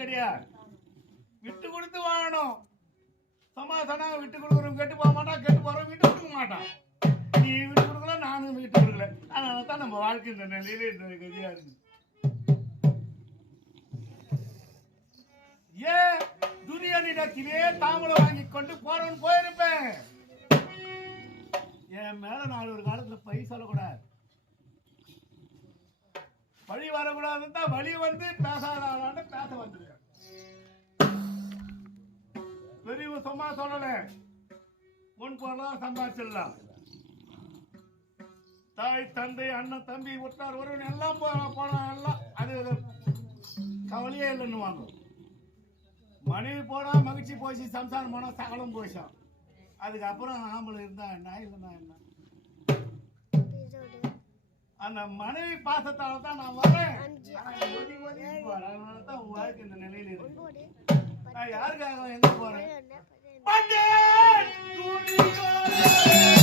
கிடையாது விட்டு கொடுத்து வாழணும். சமாதானம் விட்டு கொடுக்குறோம் கெட்டு போக மாட்டான் கெட்டு போறோம் விட்டு கொடுக்க மாட்டான். நீ விட்டு கொடுக்கல நானும் விட்டு கொடுக்கல. அதனால தான் நம்ம வாழ்க்கை இந்த நிலையில இந்த கதியா இருக்கு. ஏன் துரியனிடத்திலே தாம்பூலம் வாங்கி கொண்டு போறவன் போயிருப்பேன்? என் மேல நாலு ஒரு காலத்துல பை சொல்லக்கூடாது. வழி வரக்கூடாதுன்னு தான் வழி வந்து பேசாத சும்மா சொல்லல. முன் போலாம் சம்பாதிச்சிடலாம். தாய் தந்தை அண்ணன் தம்பி உற்றார் ஒருவன் எல்லாம் போன எல்லாம் அது கவலையே இல்லைன்னு மனைவி போனா மகிழ்ச்சி போச்சு சம்சாரம் போனா சகலம் போச்சான் அதுக்கப்புறம் ஆம்பளை இருந்தா என்ன இல்லைன்னா என்ன? அந்த மனைவி பாசத்தால தான் நான் வரேன். அதனால தான் உன் வாழ்க்கை இந்த நிலையில இருக்கு. நான் யாருக்காக எங்க போறேன்? பண்டேன் துணியோடு.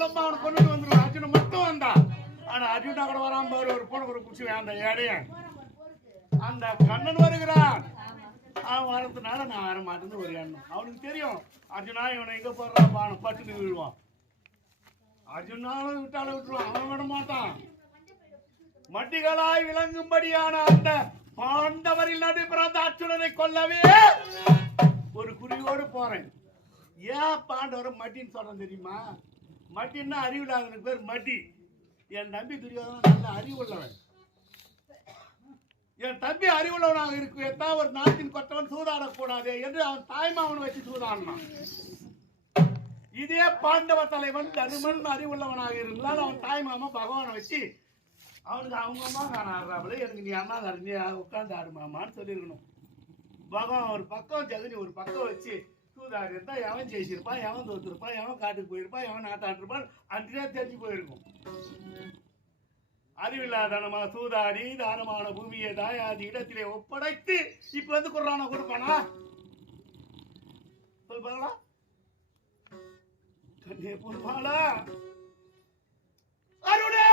அர்ஜுனன் அவனை கொண்டுட்டு வந்துருவான். அர்ஜுனன் மட்டும் வந்தா. ஆனா அர்ஜுனா கூட வராம பாரு ஒரு பொண்ணு ஒரு குச்சி அந்த ஏடையன் அந்த கண்ணன் வருகிறான். அவன் வரதுனால நான் வர மாட்டேன்னு ஒரு எண்ணம். அவனுக்கு தெரியும். அர்ஜுனா இவனை எங்க போடுறான் பானம் பட்டுன்னு விழுவான் அர்ஜுனாலும் விட்டாலும் விட்டுருவான். அவன் விட மாட்டான். மட்டிகளாய் விளங்கும்படியான அந்த பாண்டவரில் நடைபெறாத அர்ஜுனனை கொல்லவே ஒரு குறியோடு போறேன். ஏன் பாண்டவரை மட்டின்னு சொல்றேன் தெரியுமா? மட்டின்னா அறிவில்லாதவனுக்கு பேர் மட்டி. என் தம்பி துரியோதனன் நல்ல அறிவுள்ளவன். என் தம்பி அறிவுள்ளவனாக இருக்கு ஒரு நாட்டின் கொட்டவன் சூதாடக்கூடாது என்று அவன் தாய்மாவன் வச்சு சூதாடினான். இதே பாண்டவ தலைவன் தருமன் அறிவுள்ளவனாக இருந்தால் அவன் தாய்மாமா பகவானை வச்சு அவனுக்கு அவங்க அம்மா காணாடுறாப்புல எனக்கு நீ அம்மா கரைஞ்சி உட்காந்து ஆடுமாமான்னு சொல்லியிருக்கணும். பகவான் ஒரு பக்கம் ஜெகனி ஒரு பக்கம் வச்சு சூதாடி இருந்தால் எவன் ஜெயிச்சிருப்பான் எவன் தோத்துருப்பான் எவன் காட்டுக்கு போயிருப்பான் எவன் நாட்டாட்டிருப்பான் அன்றையா தெரிஞ்சு போயிருக்கும். அறிவில்லாதனமா சூதாடி தானமான பூமியை தாயாதி இடத்திலே ஒப்படைத்து இப்ப வந்து குரான கொடுப்பானா? சொல் பார்க்கலாம் கண்ணே பொன்பாலா அருளே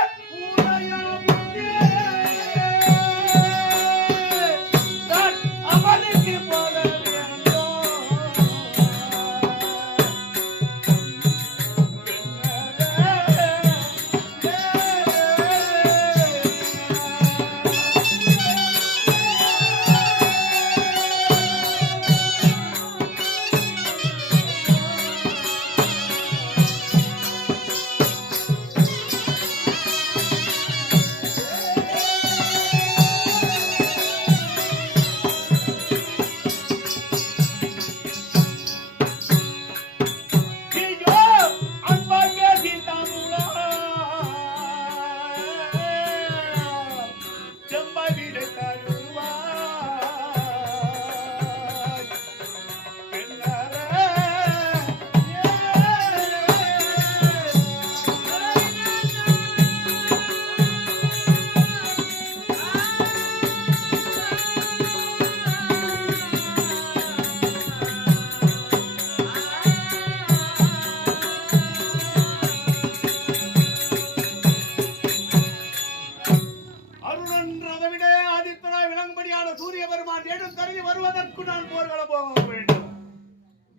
அதற்கு நான் போர்கள போக வேண்டும்.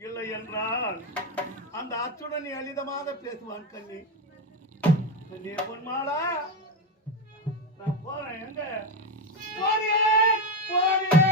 இல்லை என்றால் அந்த அச்சுடன் எளிதமாக பேசுவான் கண்ணி கண்ணே பொன்மாளா நான் போறேன். எங்க? போறேன் போறேன் போறேன்.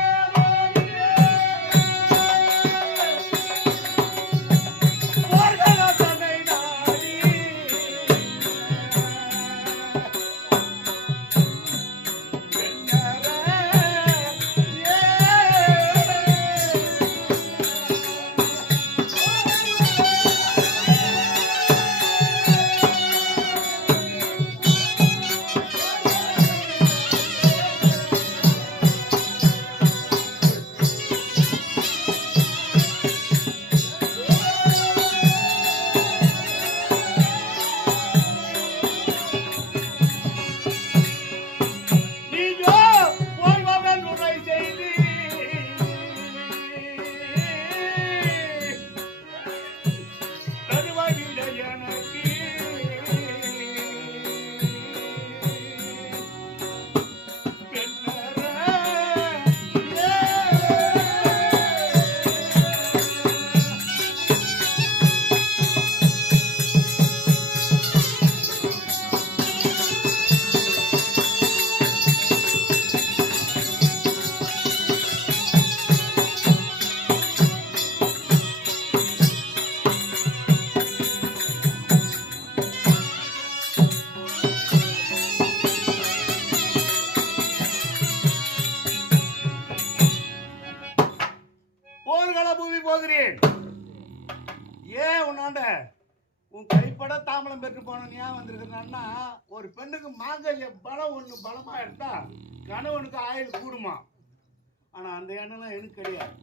எண்ணம்லாம் எனக்கு கிடையாது.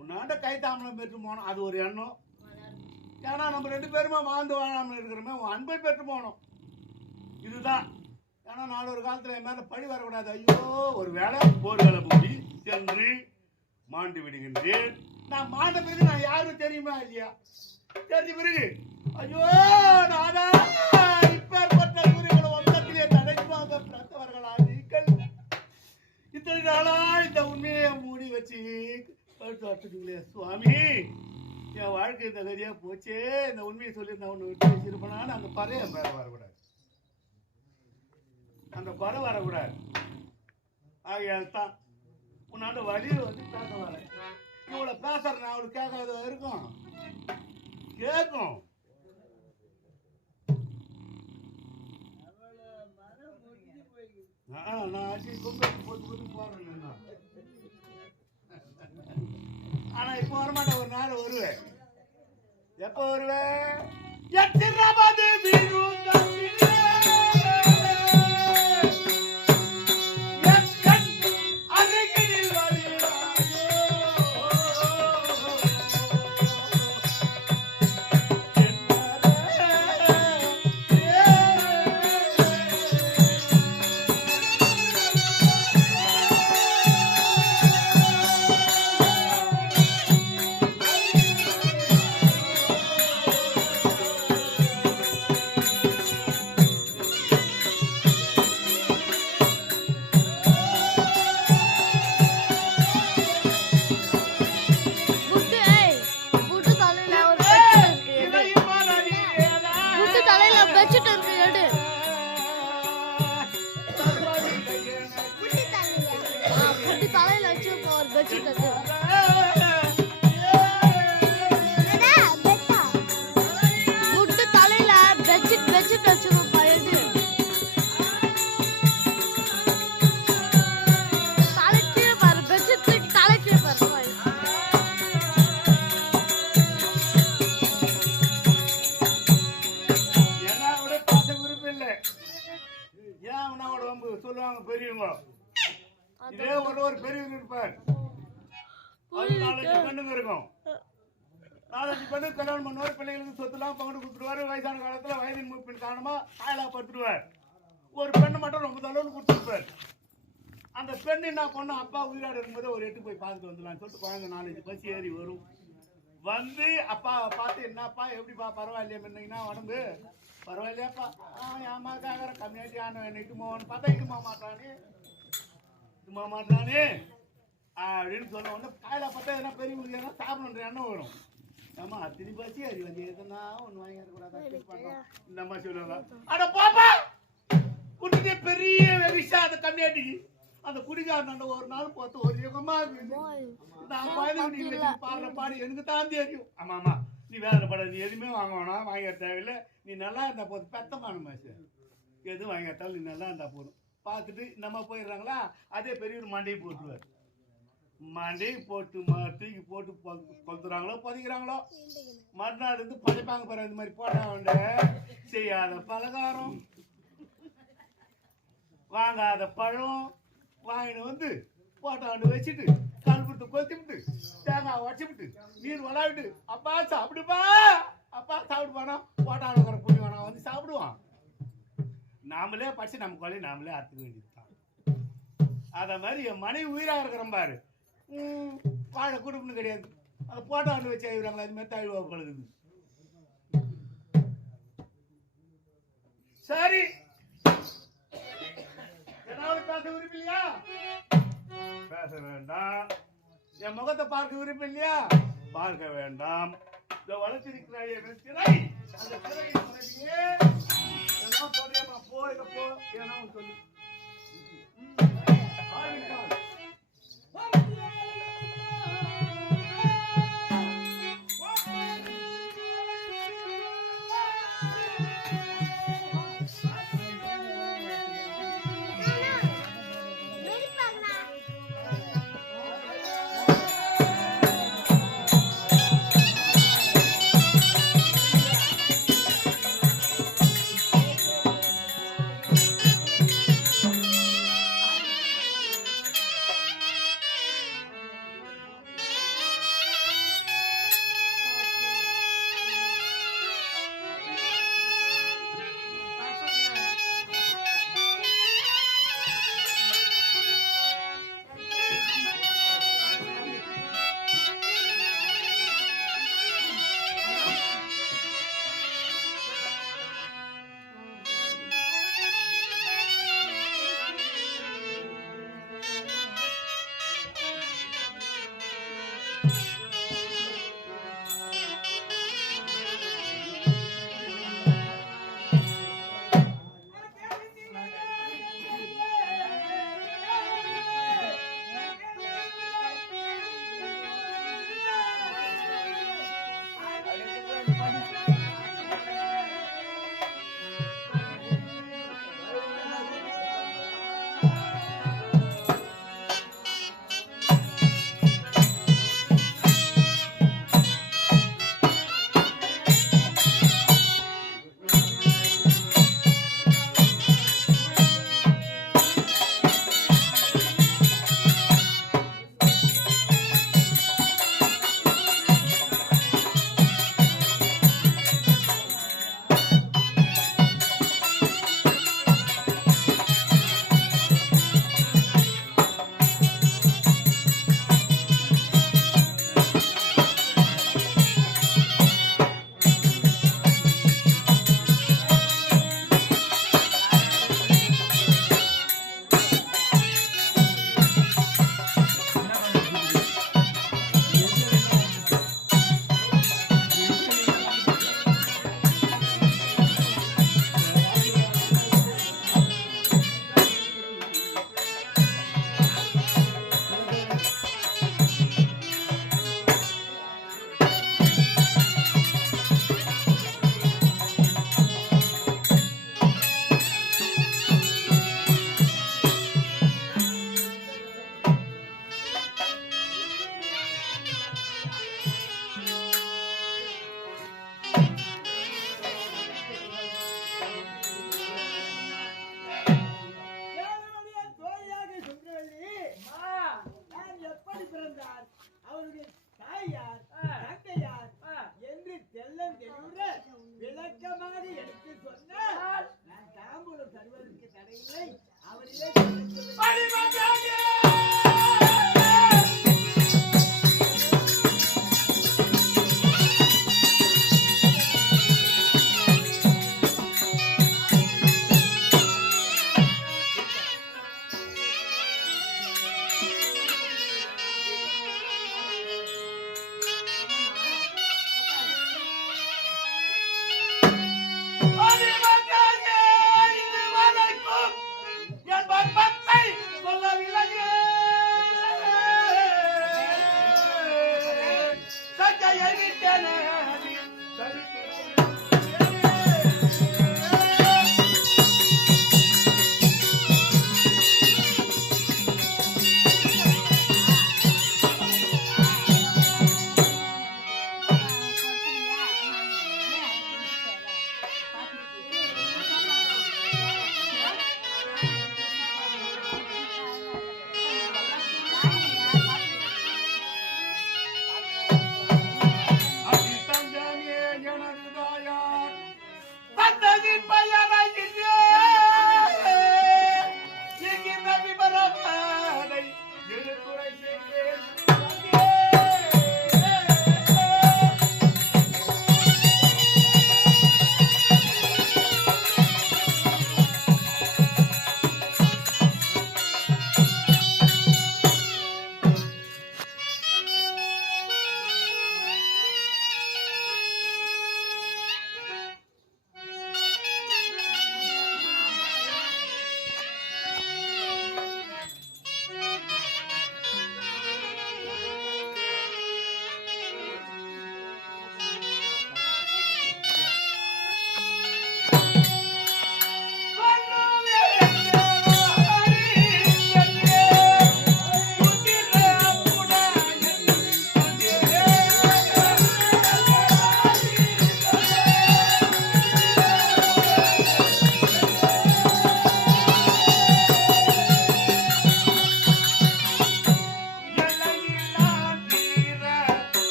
உன்னாண்ட கை தாமலம் பெற்று போனோம் அது ஒரு எண்ணம். ஏன்னா நம்ம ரெண்டு பேருமே வாழ்ந்து வாழாமல் இருக்கிறோமே உன் அன்பை பெற்று போனோம். இதுதான். ஏன்னா நாலு ஒரு காலத்துல என் மேல பழி வரக்கூடாது. ஐயோ ஒரு வேலை போர்களை வேலை பூட்டி சென்று மாண்டு விடுகின்றேன். நான் மாண்ட பிறகு நான் யாரும் தெரியுமா இல்லையா? தெரிஞ்ச பிறகு. ஐயோ நான் வச்சு கழுத்து சுவாமி. என் வாழ்க்கை இந்த கதியா போச்சே. இந்த உண்மையை சொல்லி நான் ஒன்று விட்டு வச்சிருப்பேனான்னு அந்த பறை என் வரக்கூடாது. அந்த பறை வரக்கூடாது. ஆகையால் தான் உன்னாண்ட வழி வந்து பேச வரேன். இவ்வளோ பேசுறேன் அவளுக்கு கேட்காத இருக்கும்? கேட்கும் நான் அடி கொண்டு போட்டு போட்டு போறேன் ஆனா இப்போ வரமாட்டேன் ஒரு நேரம் வருவேன். எப்போ வருவேன்? எத்திரமது 我记得。பெண் என்ன பண்ண அப்பா உயிரோடு இருக்கும்போது ஒரு எட்டு போய் பார்த்துட்டு வந்துடலாம் சொல்லிட்டு குழந்தை நாலஞ்சு பஸ் ஏறி வரும். வந்து அப்பாவை பார்த்து என்னப்பா எப்படிப்பா? பரவாயில்லையா? முன்னீங்கன்னா உடம்பு? பரவாயில்லையாப்பா. ஆ ஏமா கேட்குற கம்மியாட்டி ஆன இட்டுமான்னு பார்த்தா இட்டுமா மாட்டானே இட்டுமா மாட்டானே அப்படின்னு சொன்ன உடனே காயில பார்த்தா எதனா பெரியவங்களுக்கு எதனா சாப்பிடணுன்ற எண்ணம் வரும். ஆமா அத்தினி பசி அறி வந்து எதுனா ஒன்று வாங்கி கூடாது இந்த மாதிரி சொல்லுவாங்க. அட பாப்பா! குடிக்க பெரிய விஷயம் அந்த கம்மியாட்டிக்கு அந்த குடிக்காரன் ஒரு நாள் பார்த்து ஒரு யுகமா இருக்குது நான் பாடுற பாடு எனக்கு தான் தெரியும். ஆமா ஆமா. நீ வேதனைப்பட நீ எதுவுமே வாங்க வேணாம் வாங்க தேவையில்லை. நீ நல்லா இருந்தா போதும். பெத்தமான மாசு எது வாங்கிட்டாலும் நீ நல்லா இருந்தா போதும். பார்த்துட்டு நம்ம போயிடுறாங்களா? அதே பெரியவர் மண்டையை போட்டுருவார். மண்டையை போட்டு ம- தூக்கி போட்டு பொ- கொளுத்துறாங்களோ புதைக்கிறாங்களோ? மறுநாள் இருந்து புதைப்பாங்க பாரு இந்த மாதிரி போட்டாண்ட செய்யாத பலகாரம். வாங்காத பழம். வாங்கிட்டு வந்து போட்டாண்டு வச்சுட்டு கல்புட்டு கொத்திவிட்டு தேங்காய் உடச்சிவிட்டு நீர் விளாவிட்டு அப்பா சாப்பிடுப்பா. அப்பா சாப்பிடுப்பானா போட்டாண்டு இருக்கிற புண்ணி வேணா வந்து சாப்பிடுவான். நாமளே படிச்சு நம்ம கொலை நாமளே அறுத்துக்க வேண்டியதுதான். அதை மாதிரி என் மனைவி உயிராக இருக்கிறேன் பாரு. ம், வாழை குடும்பம்னு கிடையாது. அதை போட்டாண்டு வச்சு ஆயிடுறாங்களா அது மாதிரி தாழ்வா பழகுது. சரி ஏதாவது பேச விரும்பலையா பேச வேண்டாம். என் முகத்தை பார்க்க விருப்பம் இல்லையா பார்க்க வேண்டாம். இந்த வளர்த்திருக்கிறாய் என் திரை அந்த திரையை போய் போ போ ஏன்னா சொல்லு. Thank you.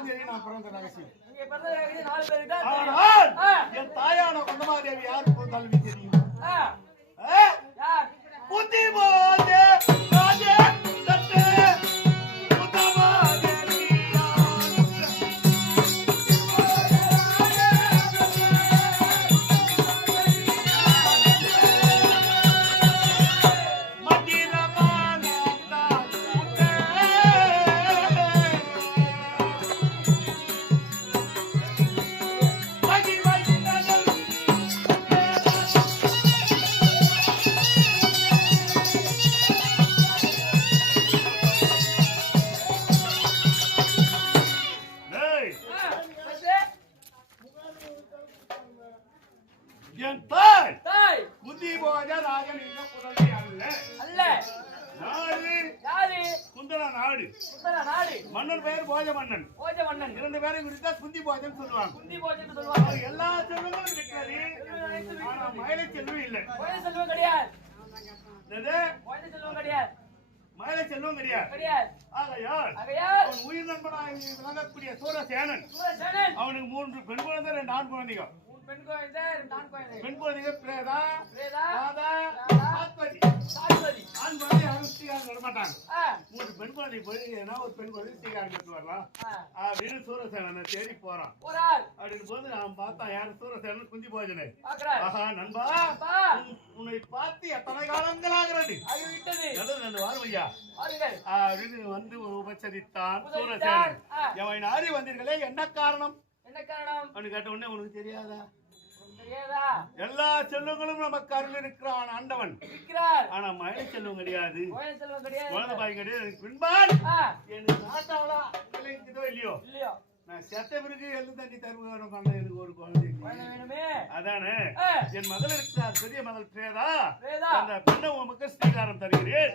நான் பிறந்த ரகசியம். ஆனால் என் தாயான குந்தமாதேவி யாருக்கு கல்வி தெரியும்? புத்தி போதே நாடு. மன்னன் பெயர் போஜ மன்னன் போஜ மன்னன் இரண்டு பேரை குறித்தா குந்தி போஜன் சொல்லுவாங்க. குந்தி போஜன்னு சொல்லுவாங்க. அவர் எல்லா செல்வங்களும் இருக்கிறது ஆனா மயிலை செல்வம் இல்லை. கோயில செல்வம் கிடையாது? கோயில செல்வம் கிடையாது. மயிலை செல்வம் கிடையாது. ஆகையால் அவன் உயிர் நண்பனாக விளங்கக்கூடிய சூரசேனன். அவனுக்கு மூன்று பெண் குழந்தை ரெண்டு ஆண் குழந்தைங்க உன் பெண் குழந்தை நான் குழந்தை. பெண் குழந்தைங்க பிரேதா பிரேதா, ராதா ராதா, சாத்வதி சாஸ்வதி ஆண் குழந்தை யாரும் ஸ்ரீகாரம் விட மாட்டாங்க. ஆ. மூன்று பெண் குழந்தை போய் ஏன்னா ஒரு பெண் குழந்தை ஸ்ரீகாரம் கட்டு வரலாம்? அப்படின்னு சூரசேனனை தேடி போறான். அப்படின்னு போது நான் பார்த்தான் யாரு சூரசேனன் குந்தி போஜனை ஆஹா நண்பா உன்னை பார்த்து எத்தனை காலங்களாகிறது ஆகிவிட்டது நல்லது ரெண்டு வாரம் ஐயா அப்படின்னு வந்து உபசரித்தான் உபசரித்தான். சூரசேனன். எவன் நாடி வந்தீர்களே என்ன காரணம்? என்ன காரணம்? அப்படின்னு கேட்ட உடனே உனக்கு தெரியாதா? எல்லா செல்வங்களும் நமக்கு அருள் இருக்கிறான் ஆண்டவன். இருக்கிறார். ஆனா மழை செல்வம் கிடையாது. குழந்தை பாய் கிடையாது. பின்பான் எனக்கு இல்லையோ? இல்லையோ. நான் செத்த பிறகு எள்ளு தண்ணி தருவாரம் பண்ண எனக்கு ஒரு குழந்தை. அதானே? என் மகள் இருக்கிறார் பெரிய மகள் பிரேதா. அந்த பெண்ணை உமக்கு ஸ்ரீகாரம் தருகிறேன்.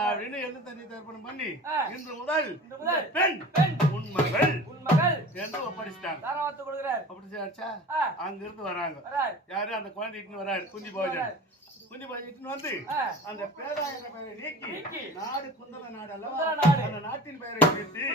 அப்படின்னு எள்ளு தண்ணி தர்ப்பணம் பண்ணி. இன்று முதல் பெண் உன் மகள் என்று ஒப்படைச்சிட்டாங்க. அப்படி ஆச்சா ஆ. அங்க இருந்து வராங்க யாரு? அந்த குழந்தை இட்டுன்னு வராரு. குந்தி போஜன் போஜன் இட்டுன்னு வந்து அந்த என்ற பெயரை நீக்கி. நாடு குந்தல நாடு அல்லவா. அந்த நாட்டின் பெயரை குறித்து.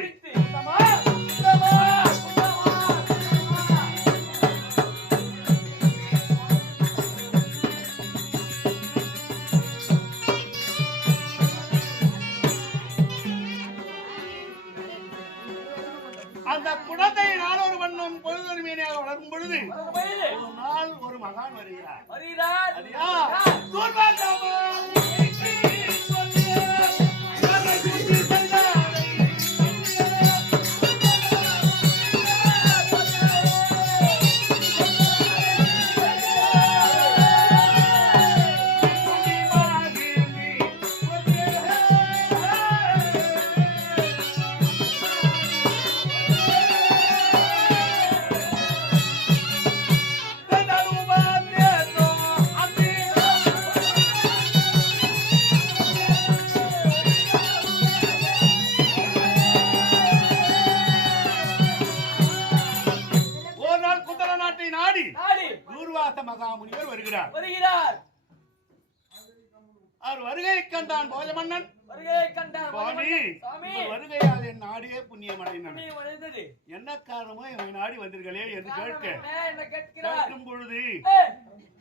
நாடியே புண்ணியம் அடைந்தது. என்ன காரணமோ இவன் நாடி வந்தீர்களே என்று என்ன? என்ன கேட்கும் பொழுது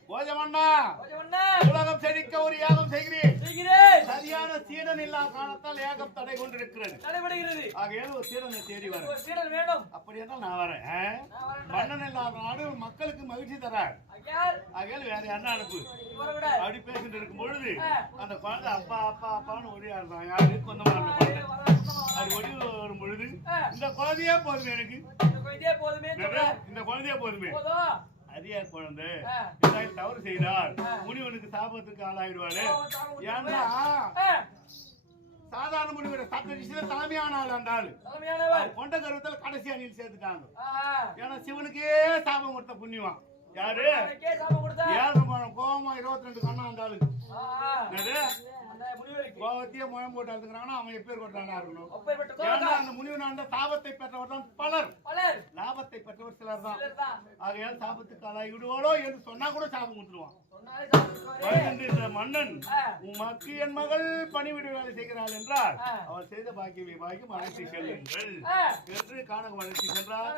கொஞ்சம் உலகம் செழிக்க ஒரு யாகம் செய்கிறேன். சரியான சீடன் இல்லா காரணத்தால் ஏகம் தடை கொண்டிருக்கிறது. ஆகையால் ஒரு சீடனை தேடி வர ஒரு சீடன் வேணும். அப்படி என்றால் நான் வரேன். மன்னன் இல்லாத நாடு மக்களுக்கு மகிழ்ச்சி தரார் ஆகையால் வேற என்ன அனுப்பு. அப்படி பேசிட்டு இருக்கும் பொழுது. அந்த குழந்தை அப்பா அப்பா அப்பான்னு இருந்தான் யாரு? கொந்தமா இந்த குழந்தையே போதுமே எனக்கு. போதுமே இந்த குழந்தையே போதுமே. அதிக குழந்தை. ஏதாவது தவறு செய்தால். முனிவனுக்கு சாபத்துக்கு ஆளாயிடுவாரு ஏன்னா சாதாரண முனிவரை சட்ட விஷயத்துல தலைமையான ஆள் அந்த ஆளு. கொண்ட கருவத்துல கடைசி அணியில் சேர்த்துட்டாங்க. ஏன்னா சிவனுக்கே சாபம் கொடுத்த புண்ணியவான். யாரு? ஏகமான கோவமா இருபத்தி ரெண்டு கண்ணா அந்த ஆளுக்கு கோவத்தையே முயம் போட்டு அழுதுங்கிறாங்கன்னா அவன் எப்பேர் கொட்டானா இருக்கணும் அந்த முனிவன் அந்த தாபத்தை பெற்றவர் தான் பலர் பலர் லாபத்தை பெற்றவர் சிலர் தான் சிலர்தான். ஆகையால் சாபத்துக்கு ஆளாகி விடுவாளோ என்று சொன்னா கூட சாபம் கொடுத்துருவான் மன்னன். உமக்கு என் மகள் பணிவிட வேலை செய்கிறாள் என்றால். அவள் செய்த பாக்கியவை பாக்கியம் அழைத்து செல்லுங்கள். என்று காணகம் அழைத்து சென்றார்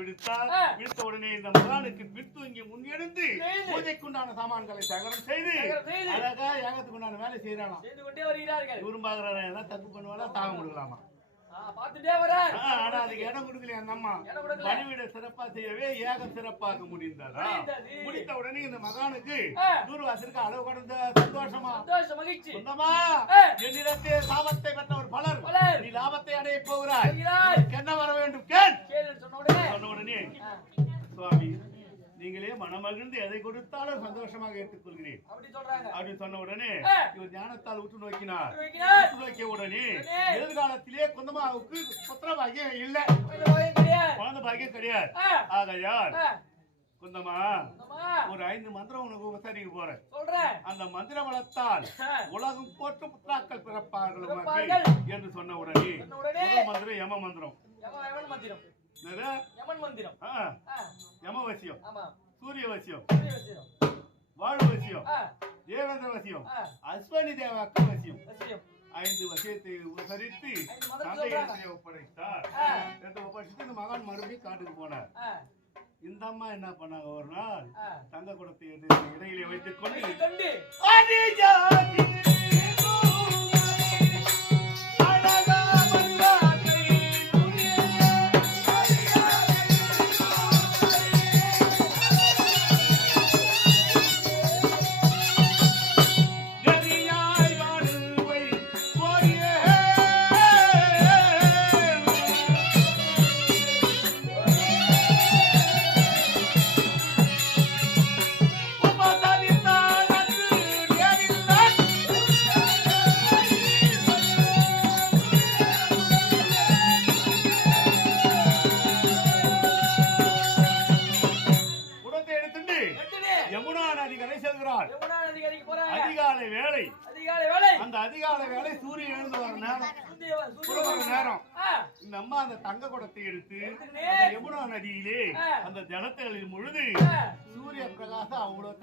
விடுத்தார். விடுத்த உடனே இந்த மகானுக்கு பின்தூங்கி முன்னெடுத்து செய்து. பூஜைக்குண்டான சாமான்களை சகரம் செய்து. அழகா யாகத்துக்குண்டான வேலை செய்யறானா செய்து கொண்டே வருகிறார்கள். இவரும் பாக்குறாரு ஏதாவது தப்பு பண்ணுவாரா? தாகம் கொடுக்கலாமா? பார்த்துட்டே ஆனா அதுக்கு இடம் அந்த அம்மா. பணிவிட சிறப்பா செய்யவே ஏகம் சிறப்பாக முடிந்தது. முடித்த உடனே இந்த மகானுக்கு ஆ. தூர்வாசலுக்கு அளவு கடந்த சந்தோஷமா? சந்தோஷம் மகிழ்ச்சி. சொந்தமா. என்னிடத்தே சாபத்தை பெற்ற ஒரு பலர். நீ லாபத்தை அடைய போகிறாய். என்ன வர வேண்டும். கேள். சொன்ன உடனே. சொன்ன உடனே. ஆ, சுவாமி நீங்களே மனமகிழ்ந்து எதை கொடுத்தாலும் சந்தோஷமாக ஏற்றுக்கொள்கிறேன் அப்படி அப்படின்னு சொன்ன உடனே. இவர் ஞானத்தால் உற்று நோக்கினார். உற்று நோக்கிய உடனே. எதிர்காலத்திலே குந்தமாவுக்கு புத்திர பாக்கியம் இல்ல. குழந்தை பாக்கியம் கிடையாது. ஆகையால் குந்தமா ஒரு ஐந்து மந்திரம் உனக்கு உபசரிக்க போறேன். அந்த மந்திர பலத்தால் ஆ, உலகம் போற்று புத்தாக்கள் பிறப்பார்கள். என்று சொன்ன உடனே மந்திரம் யம மந்திரம். யம- யமன் மந்திரம் என்னது? யமன் மந்திரம். ஆ, ஆ, யம வசியம் ஆமா. சூரிய வசியம் சூரிய வசியம். வாழு வசியம் ஆ, தேவேந்திர வசியம் அஸ்வனி தேவாக்க வசியம். ஐந்து வசியத்தை உபசரித்து தந்தையிடத்திலே ஒப்படைத்தார். ஒப்படைச்சிட்டு இந்த மகன் மறுபடியும் காட்டுக்கு போனார். இந்த அம்மா என்ன பண்ணாங்க ஒரு நாள். தங்க குடத்தை இடையிலே வைத்துக் கொண்டு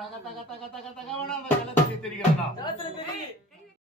taca, taca, taca, taca, taca, taca, pues